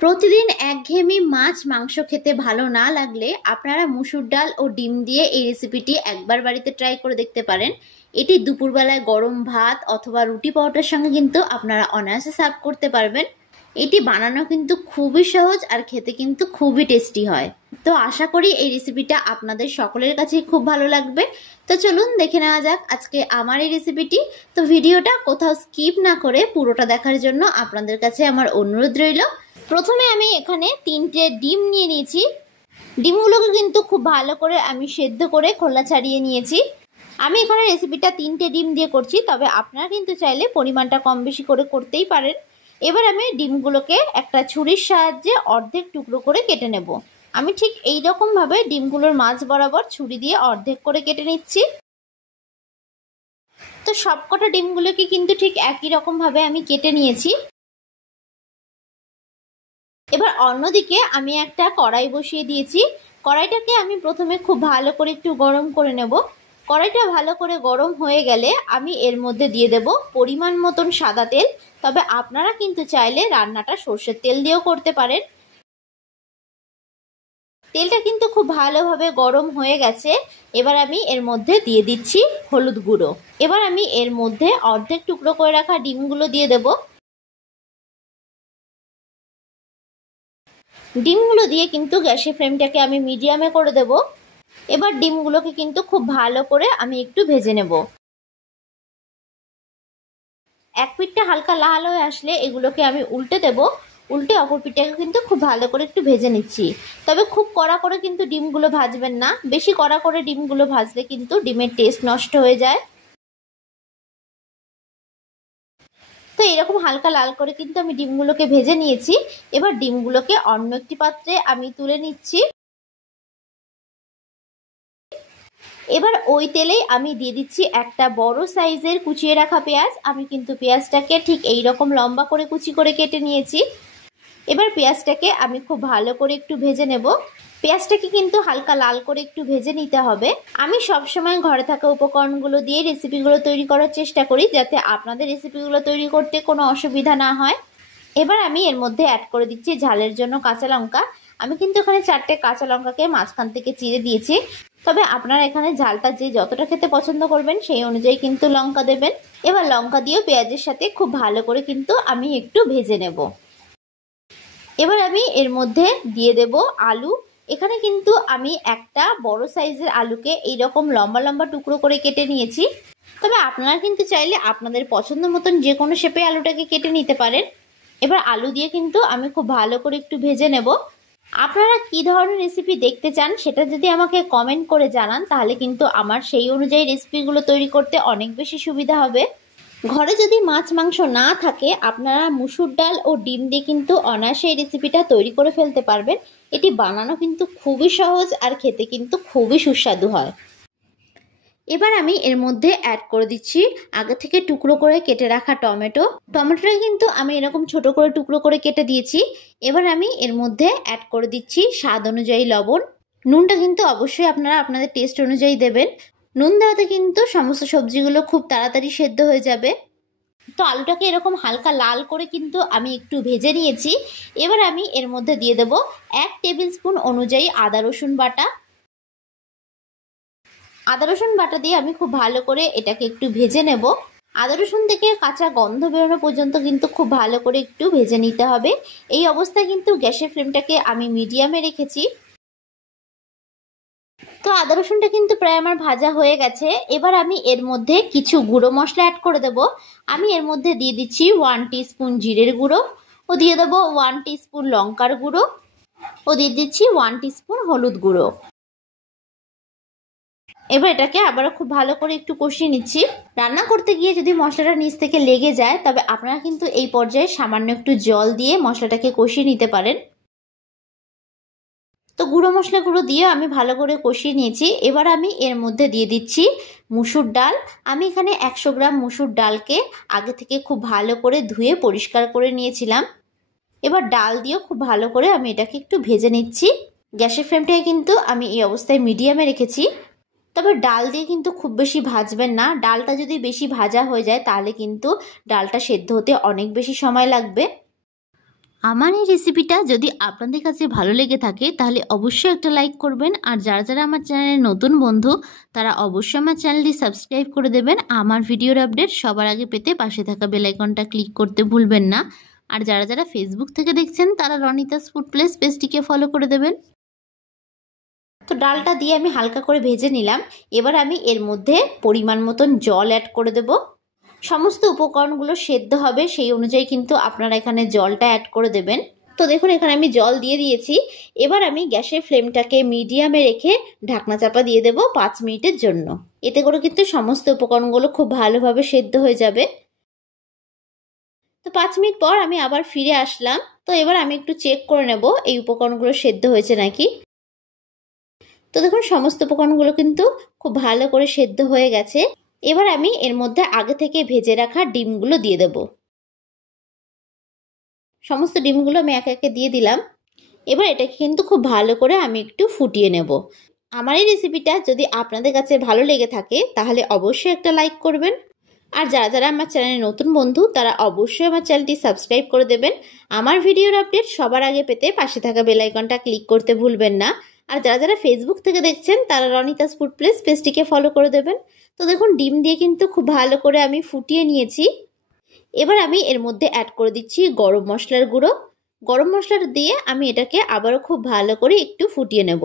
প্রতিদিন একঘেয়েমি মাছ মাংস খেতে ভালো না লাগলে আপনারা মুসুর ডাল ও ডিম দিয়ে এই রেসিপিটি একবার বাড়িতে ট্রাই করে দেখতে পারেন। এটি দুপুরবেলায় গরম ভাত অথবা রুটি পরোটার সঙ্গে কিন্তু আপনারা অনায়াসে সার্ভ করতে পারবেন। এটি বানানো কিন্তু খুবই সহজ আর খেতে কিন্তু খুবই টেস্টি হয়। তো আশা করি এই রেসিপিটা আপনাদের সকলের কাছেই খুব ভালো লাগবে। তো চলুন দেখে নেওয়া যাক আজকে আমার এই রেসিপিটি। তো ভিডিওটা কোথাও স্কিপ না করে পুরোটা দেখার জন্য আপনাদের কাছে আমার অনুরোধ রইল। প্রথমে আমি এখানে 3টে ডিম নিয়ে নিয়েছি। ডিমগুলোকে কিন্তু খুব ভালো করে আমি সেদ্ধ করে খোলা ছাড়িয়ে নিয়েছি। আমি এখানে রেসিপিটা 3টে ডিম দিয়ে করছি, তবে আপনারা কিন্তু চাইলে পরিমাণটা কম বেশি করে করতেই পারেন। এবার আমি ডিমগুলোকে একটা ছুরির সাহায্যে অর্ধেক টুকরো করে কেটে নেব। আমি ঠিক এই রকম ভাবে ডিমগুলোর মাঝ বরাবর ছুরি দিয়ে অর্ধেক করে কেটে নিচ্ছি। তো সবকটা ডিমগুলোকে কিন্তু ঠিক একই রকম ভাবে আমি কেটে নিয়েছি। এবার অন্যদিকে আমি একটা কড়াই বসিয়ে দিয়েছি। কড়াইটাকে আমি প্রথমে খুব ভালো করে একটু গরম করে নেব। কড়াইটা ভালো করে গরম হয়ে গেলে আমি এর মধ্যে দিয়ে দেব পরিমাণ মতন সাদা তেল। তবে আপনারা কিন্তু চাইলে রান্নাটা সর্ষের তেল দিয়েও করতে পারেন। তেলটা কিন্তু খুব ভালোভাবে গরম হয়ে গেছে। এবার আমি এর মধ্যে দিয়ে দিচ্ছি হলুদ গুঁড়ো। এবার আমি এর মধ্যে অর্ধেক টুকরো করে রাখা ডিমগুলো দিয়ে দেব। ডিমগুলো দিয়ে কিন্তু গ্যাসের ফ্লেমটাকে আমি মিডিয়ামে করে দেব। এবার ডিমগুলোকে কিন্তু খুব ভালো করে আমি একটু ভেজে নেব। এক পিঠটা হালকা লাল হয়ে আসলে এগুলোকে আমি উল্টে দেব। উল্টে অপর পিঠটাকে কিন্তু খুব ভালো করে একটু ভেজে নিচ্ছি। তবে খুব কড়া করে কিন্তু ডিমগুলো ভাজবেন না। বেশি কড়া করে ডিমগুলো ভাজলে কিন্তু ডিমের টেস্ট নষ্ট হয়ে যায়। তো এরকম হালকা লাল করে কিন্তু আমি ডিমগুলোকে ভেজে নিয়েছি। এবার ডিমগুলোকে অন্য একটি পাত্রে আমি তুলে নিচ্ছি। এবার ওই তেলেই আমি দিয়ে দিচ্ছি একটা বড় সাইজের কুচিয়ে রাখা পেঁয়াজ। আমি কিন্তু পেঁয়াজটাকে ঠিক এই রকম লম্বা করে কুচি করে কেটে নিয়েছি। এবার পেঁয়াজটাকে আমি খুব ভালো করে একটু ভেজে নেব। পেঁয়াজটাকে কিন্তু হালকা লাল করে একটু ভেজে নিতে হবে। আমি সবসময় ঘরে থাকা উপকরণগুলো দিয়ে রেসিপিগুলো তৈরি করার চেষ্টা করি, যাতে আপনাদের রেসিপিগুলো তৈরি করতে কোনো অসুবিধা না হয়। এবার আমি এর মধ্যে অ্যাড করে দিচ্ছি ঝালের জন্য কাঁচা লঙ্কা। আমি কিন্তু এখানে 4টে কাঁচা লঙ্কাকে মাঝখান থেকে চিড়ে দিয়েছি। তবে আপনারা এখানে ঝালটা যে যতটা খেতে পছন্দ করবেন সেই অনুযায়ী কিন্তু লঙ্কা দেবেন। এবার লঙ্কা দিয়ে পেঁয়াজের সাথে খুব ভালো করে কিন্তু আমি একটু ভেজে নেব। এবার আমি এর মধ্যে দিয়ে দেব আলু। এখানে কিন্তু আমি একটা বড় সাইজের আলুকে এইরকম লম্বা লম্বা টুকরো করে কেটে নিয়েছি। তবে আপনারা কিন্তু চাইলে আপনাদের পছন্দ মতন যে কোনো শেপে আলুটাকে কেটে নিতে পারেন। এবার আলু দিয়ে কিন্তু আমি খুব ভালো করে একটু ভেজে নেব। আপনারা কি ধরনের রেসিপি দেখতে চান সেটা যদি আমাকে কমেন্ট করে জানান, তাহলে কিন্তু আমার সেই অনুযায়ী রেসিপিগুলো তৈরি করতে অনেক বেশি সুবিধা হবে। ঘরে যদি মাছ মাংস না থাকে, আপনারা মুসুর ডাল ও ডিম দিয়ে কিন্তু অনায়াসে এই রেসিপিটা তৈরি করে ফেলতে পারবেন। এটি বানানো কিন্তু খুবই সহজ আর খেতে কিন্তু খুবই সুস্বাদু হয়। এবার আমি এর মধ্যে অ্যাড করে দিচ্ছি আগে থেকে টুকরো করে কেটে রাখা টমেটো। টমেটোটা কিন্তু আমি এরকম ছোট করে টুকরো করে কেটে দিয়েছি। এবার আমি এর মধ্যে অ্যাড করে দিচ্ছি স্বাদ অনুযায়ী লবণ। নুনটা কিন্তু অবশ্যই আপনারা আপনাদের টেস্ট অনুযায়ী দেবেন। নুন দেওয়াতে কিন্তু সমস্ত সবজিগুলো খুব তাড়াতাড়ি সেদ্ধ হয়ে যাবে। তো আলুটাকে এরকম হালকা লাল করে কিন্তু আমি একটু ভেজে নিয়েছি। এবার আমি এর মধ্যে দিয়ে দেব 1 টেবিল স্পুন অনুযায়ী আদা রসুন বাটা। আদা রসুন বাটা দিয়ে আমি খুব ভালো করে এটাকে একটু ভেজে নেব। আদা রসুন থেকে কাঁচা গন্ধ বেরোনো পর্যন্ত কিন্তু খুব ভালো করে একটু ভেজে নিতে হবে। এই অবস্থায় কিন্তু গ্যাসের ফ্লেমটাকে আমি মিডিয়ামে রেখেছি। তো আদা রসুনটা কিন্তু প্রায় আমার ভাজা হয়ে গেছে। এবার আমি এর মধ্যে কিছু গুঁড়ো মশলা অ্যাড করে দেব। আমি এর মধ্যে দিয়ে দিচ্ছি 1 টিস্পুন জিরের গুঁড়ো, ও দিয়ে দেবো 1 টিস্পুন লঙ্কার গুঁড়ো, ও দিয়ে দিচ্ছি 1 টিস্পুন হলুদ গুঁড়ো। এবার এটাকে আবারও খুব ভালো করে একটু কষিয়ে নিচ্ছি। রান্না করতে গিয়ে যদি মশলাটা নিচ থেকে লেগে যায়, তবে আপনারা কিন্তু এই পর্যায়ে সামান্য একটু জল দিয়ে মশলাটাকে কষিয়ে নিতে পারেন। তো গুঁড়ো মশলাগুলো দিয়ে আমি ভালো করে কষিয়ে নিয়েছি। এবার আমি এর মধ্যে দিয়ে দিচ্ছি মুসুর ডাল। আমি এখানে 100 গ্রাম মুসুর ডালকে আগে থেকে খুব ভালো করে ধুয়ে পরিষ্কার করে নিয়েছিলাম। এবার ডাল দিয়েও খুব ভালো করে আমি এটাকে একটু ভেজে নিচ্ছি। গ্যাসের ফ্লেমটাকে কিন্তু আমি এই অবস্থায় মিডিয়ামে রেখেছি। তবে ডাল দিয়ে কিন্তু খুব বেশি ভাজবেন না। ডালটা যদি বেশি ভাজা হয়ে যায় তাহলে কিন্তু ডালটা সেদ্ধ হতে অনেক বেশি সময় লাগবে। আমার এই রেসিপিটা যদি আপনাদের কাছে ভালো লেগে থাকে তাহলে অবশ্যই একটা লাইক করবেন। আর যারা যারা আমার চ্যানেলের নতুন বন্ধু তারা অবশ্যই আমার চ্যানেলটি সাবস্ক্রাইব করে দেবেন। আমার ভিডিওর আপডেট সবার আগে পেতে পাশে থাকা বেল আইকনটা ক্লিক করতে ভুলবেন না। আর যারা যারা ফেসবুক থেকে দেখছেন তারা রনিতাস ফুড প্লেস পেজটিকে ফলো করে দেবেন। তো ডালটা দিয়ে আমি হালকা করে ভেজে নিলাম। এবার আমি এর মধ্যে পরিমাণ মতন জল অ্যাড করে দেব। সমস্ত উপকরণগুলো সেদ্ধ হবে সেই অনুযায়ী কিন্তু আপনারা এখানে জলটা অ্যাড করে দেবেন। তো দেখুন এখানে আমি জল দিয়ে দিয়েছি। এবার আমি গ্যাসের ফ্লেমটাকে মিডিয়ামে রেখে ঢাকনা চাপা দিয়ে দেব 5 মিনিটের জন্য। এতে করে কিন্তু সমস্ত উপকরণগুলো খুব ভালোভাবে সেদ্ধ হয়ে যাবে। তো 5 মিনিট পর আমি আবার ফিরে আসলাম। তো এবার আমি একটু চেক করে নেব এই উপকরণগুলো সেদ্ধ হয়েছে নাকি। তো দেখুন সমস্ত উপকরণগুলো কিন্তু খুব ভালো করে সেদ্ধ হয়ে গেছে। এবার আমি এর মধ্যে আগে থেকে ভেজে রাখা ডিমগুলো দিয়ে দেব। সমস্ত ডিমগুলো আমি একে একে দিয়ে দিলাম। এবার এটাকে কিন্তু খুব ভালো করে আমি একটু ফুটিয়ে নেব। আমার এই রেসিপিটা যদি আপনাদের কাছে ভালো লেগে থাকে তাহলে অবশ্যই একটা লাইক করবেন। আর যারা যারা আমার চ্যানেলে নতুন বন্ধু তারা অবশ্যই আমার চ্যানেলটি সাবস্ক্রাইব করে দেবেন। আমার ভিডিওর আপডেট সবার আগে পেতে পাশে থাকা বেল আইকনটা ক্লিক করতে ভুলবেন না। আর যারা যারা ফেসবুক থেকে দেখছেন তারা রনিতাস ফুড প্লেস পেজটিকে ফলো করে দেবেন। তো দেখুন ডিম দিয়ে কিন্তু খুব ভালো করে আমি ফুটিয়ে নিয়েছি। এবার আমি এর মধ্যে অ্যাড করে দিচ্ছি গরম মশলার গুঁড়ো। গরম মশলা দিয়ে আমি এটাকে আবারও খুব ভালো করে একটু ফুটিয়ে নেব।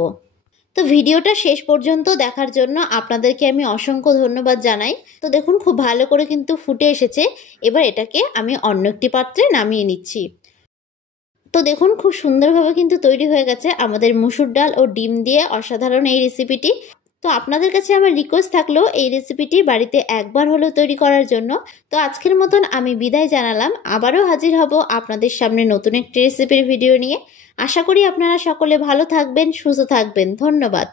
তো ভিডিওটা শেষ পর্যন্ত দেখার জন্য আপনাদেরকে আমি অসংখ্য ধন্যবাদ জানাই। তো দেখুন খুব ভালো করে কিন্তু ফুটে এসেছে। এবার এটাকে আমি অন্য একটি পাত্রে নামিয়ে নিচ্ছি। তো দেখুন খুব সুন্দরভাবে কিন্তু তৈরি হয়ে গেছে আমাদের মসুর ডাল ও ডিম দিয়ে অসাধারণ এই রেসিপিটি। তো আপনাদের কাছে আমার রিকোয়েস্ট থাকলো এই রেসিপিটি বাড়িতে একবার হলেও তৈরি করার জন্য। তো আজকের মতন আমি বিদায় জানালাম। আবারও হাজির হব আপনাদের সামনে নতুন একটি রেসিপির ভিডিও নিয়ে। আশা করি আপনারা সকলে ভালো থাকবেন, সুস্থ থাকবেন। ধন্যবাদ।